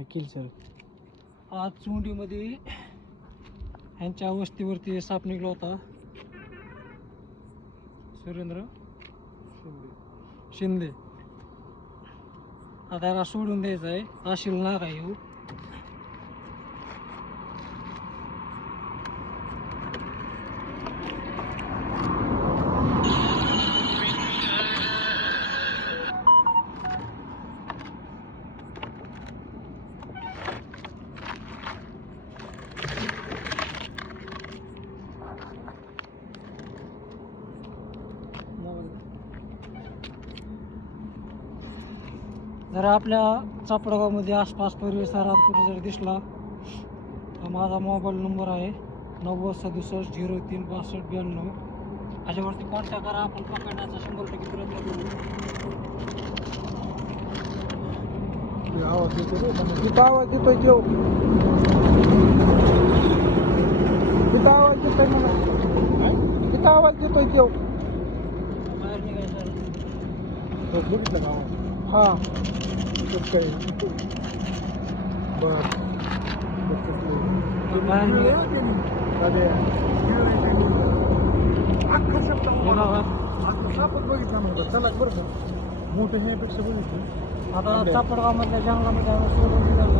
वकील सर, आज चोंडीमध्ये ह्यांच्या वस्तीवरती साप निघला होता. सुरेंद्र शिंदे. आता याला सोडून द्यायचं आहे. अशील नाग आहे हो. जर आपल्या चापडगावमध्ये आसपास परिसरात कुठे जर दिसला तर माझा मोबाईल नंबर आहे 906760036292. ह्याच्यावरती कॉन्टॅक्ट करा. आपण पकडण्याचा 100% प्रयत्न करू. आवाज देतो तिथं आवाज देतोय देव तिथं आवाज देतोय मला तिथं आवाज देतोय देव बाहेर निघायचं. बघितलं का आवाज? हा काही बर बाहेर निघायचं. सापच बघितला म्हणतात चला बरं का मोठे ह्यापेक्षा बघितलं. आता चापडगावमधल्या जंगलामध्ये आम्ही सोडून निघालो.